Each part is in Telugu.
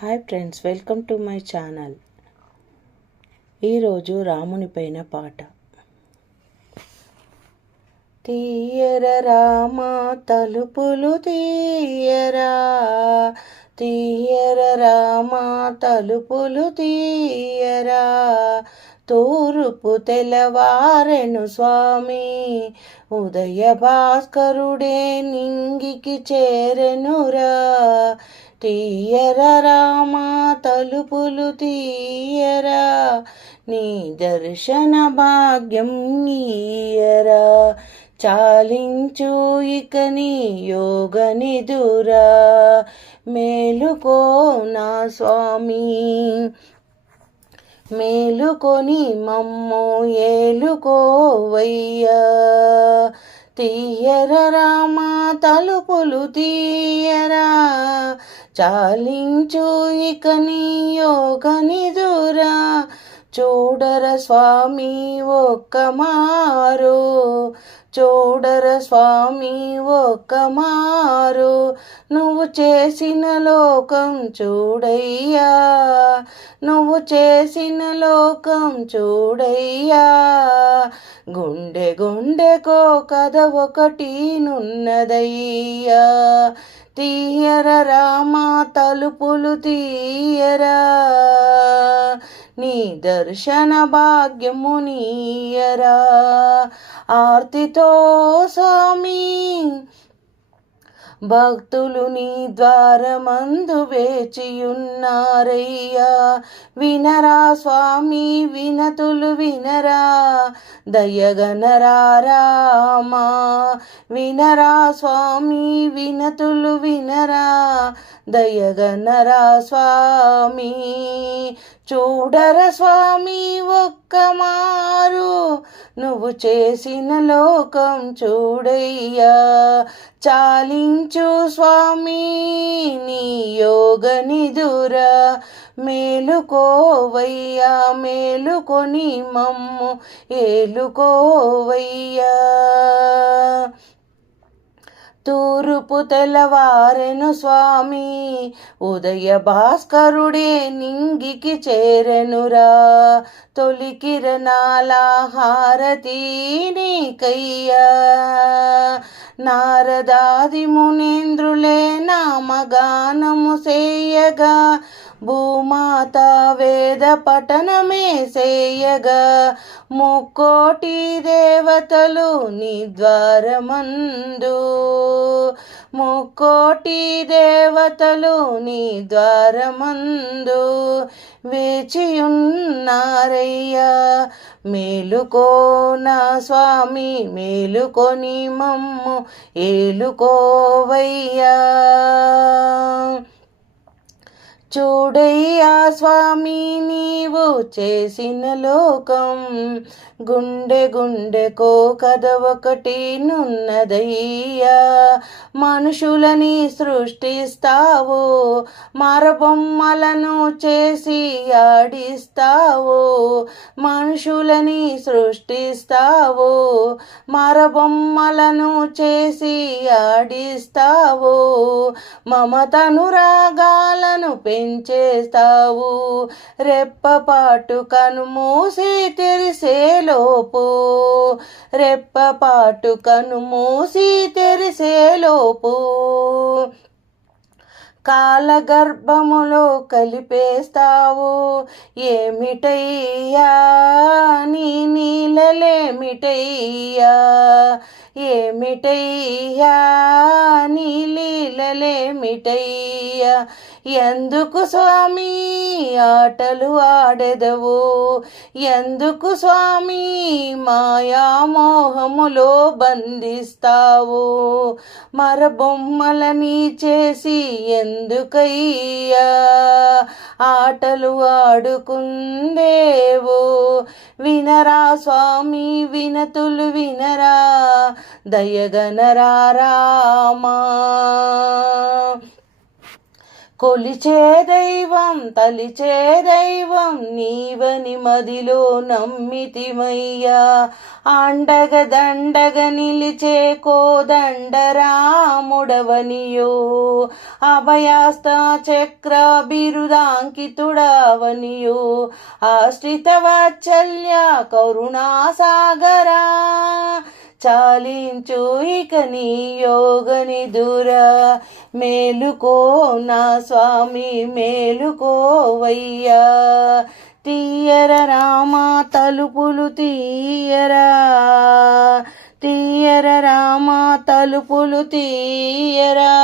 Hi friends, welcome to my channel. ఈరోజు రాముని పైన పాట. తీయర రామ తలుపులు తీయరా, తీయర రామ తలుపులు తీయరా, తూర్పు తెల్లవారెను స్వామి, ఉదయ భాస్కరుడే నింగికి చేరెనురా. తీయర రామ తలుపులు తీయరా, నీ దర్శన భాగ్యం నీయరా, చాలించు ఇక నీ యోగ నిదురా. మేలుకో నా స్వామి, మేలుకొని మమ్ము ఏలుకోవయ్యా. తీయర రామ తలుపులు తీయరా, చాలించు ఇక నీ యోగ నిదురా. చూడర స్వామి ఒక్క మారు, చూడర స్వామి ఒక్క మారు, నువ్వు చేసిన లోకం చూడయ్యా, నువ్వు చేసిన లోకం చూడయ్యా. గుండె గుండెకో కథ ఒకటి నున్నదయ్యా. తీయర రామ తలుపులు తీయరా, నీ దర్శన భాగ్యము నీయరా. ఆర్తితో స్వామి భక్తులు నీ ద్వారమందు వేచియున్నారయ్యా. వినరా స్వామి వినతులు వినరా, దయగనరా రామా. వినరా స్వామి వినతులు వినరా, దయగనరా స్వామి. చూడర స్వామి ఒక్క మారు, నువ్వు చేసిన లోకం చూడయ్యా. చాలించు స్వామి నీ యోగ నిదురా. మేలుకోవయ్యా, మేలుకొని మమ్ము ఏలుకోవయ్యా. తూర్పు తెల్లవారెను స్వామి, ఉదయ భాస్కరుడే నింగికి చేరెనురా. తొలి కిరణాల హారతి నీకయ్యా, నారదాది మునేంద్రులే నామగానము చేయగా, భూమాత వేద పఠనమే చేయగా, ముక్కోటి దేవతలు నీ ద్వారమందు, ముక్కోటి దేవతలు నీ ద్వారమందు వేచియున్నారయ్యా. మేలుకో నా స్వామి, మేలుకొని మమ్ము ఏలుకోవయ్యా. చూడయ్యా స్వామి నీవు చేసిన లోకం, గుండె గుండెకో కథ ఒకటి నున్నదయ్యా. మనుషులని సృష్టిస్తావు, మరబొమ్మలను చేసి ఆడిస్తావు. మనుషులని సృష్టిస్తావు, మరబొమ్మలను చేసి ఆడిస్తావు. మమతను రాగాలను పెంచేస్తావు, రెప్పపాటు కనుమూసి తెరిసేలోపు, రెప్పపాటు కనుమూసి తెరిసేలోపు, కాలగర్భములో కలిపేస్తావు. ఏమిటయ్యా నీ లీలలేమిటయ్యా, ఏమిటయ్యా నీ లీలలేమిటయ్యా. ఎందుకు స్వామి ఆటలు ఆడెదవు, ఎందుకు స్వామి మాయామోహములో బంధిస్తావు. మరబొమ్మలని చేసి ఎందుకయ్యా ఆటలు ఆడుకుందేవు. వినరా స్వామి వినతులు వినరా, దయగనరా రామా. కొలిచే దైవం తలిచే దైవం నీవని మదిలో నమ్మితిమయ్యా. అండగ దండగ నిలిచే కోదండరాముడవనియో, అభయాస్త చక్ర బిరుదాంకితుడవనియో, ఆశ్రిత వాత్సల్య కరుణాసాగరా, చాలించు ఇక నీ యోగనిదురా. మేలుకో నా స్వామి మేలుకోవయ్యా, తీయర రామా తలుపులు తీయరా, తీయర రామా తలుపులు తీయరా.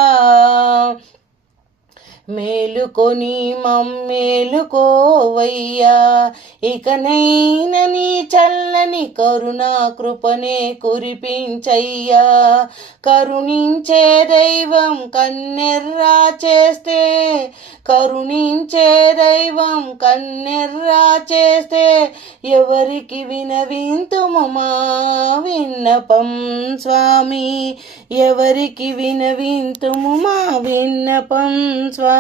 మేలుకొని మమ్మేలుకోవయ్యా, ఇకనైన నీ చల్లని కరుణా కృపనే కురిపించయ్యా. కరుణించే దైవం కన్నెర్రా చేస్తే, కరుణించే దైవం కన్నెర్రా చేస్తే, ఎవరికి వినవింతుము మా విన్నపం స్వామి, ఎవరికి వినవింతుము మా విన్నపం స్వామి.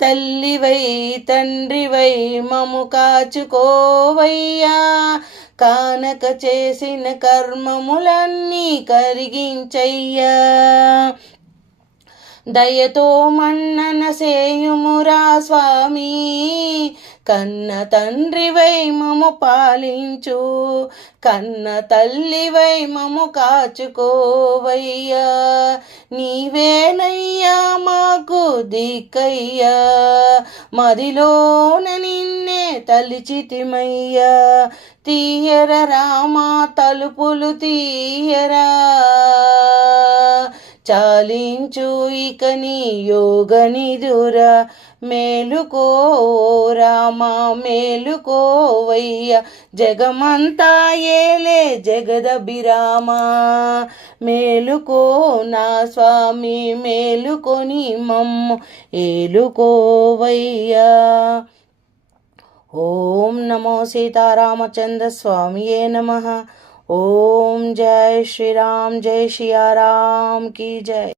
తల్లివై తండ్రివై మము కాచుకోవయ్యా, కానక చేసిన కర్మములన్నీ కరిగించయ్యా. దయతో మన్నన సేయుమురా స్వామి, కన్న తండ్రివై మము పాలించు, కన్న తల్లివై మము కాచుకోవయ్యా. నీవేనయ్యా మాకు దిక్కయ్యా, మదిలోన నిన్నే తలిచితిమయ్యా. తీయర రామా తలుపులు తీయరా, చాలించు ఇక నీ యోగనిదురా. మేలుకో రామా మేలుకోవయ్యా, జగమంతా ఏలే జగదభిరామా. మేలుకో నా స్వామి మేలుకొని మమ్ము ఏలుకోవయ్యా. ఓం నమో సీతారామచంద్ర స్వామియే నమః. ఓం జై శ్రీరామ్ జై సియారాम की जय.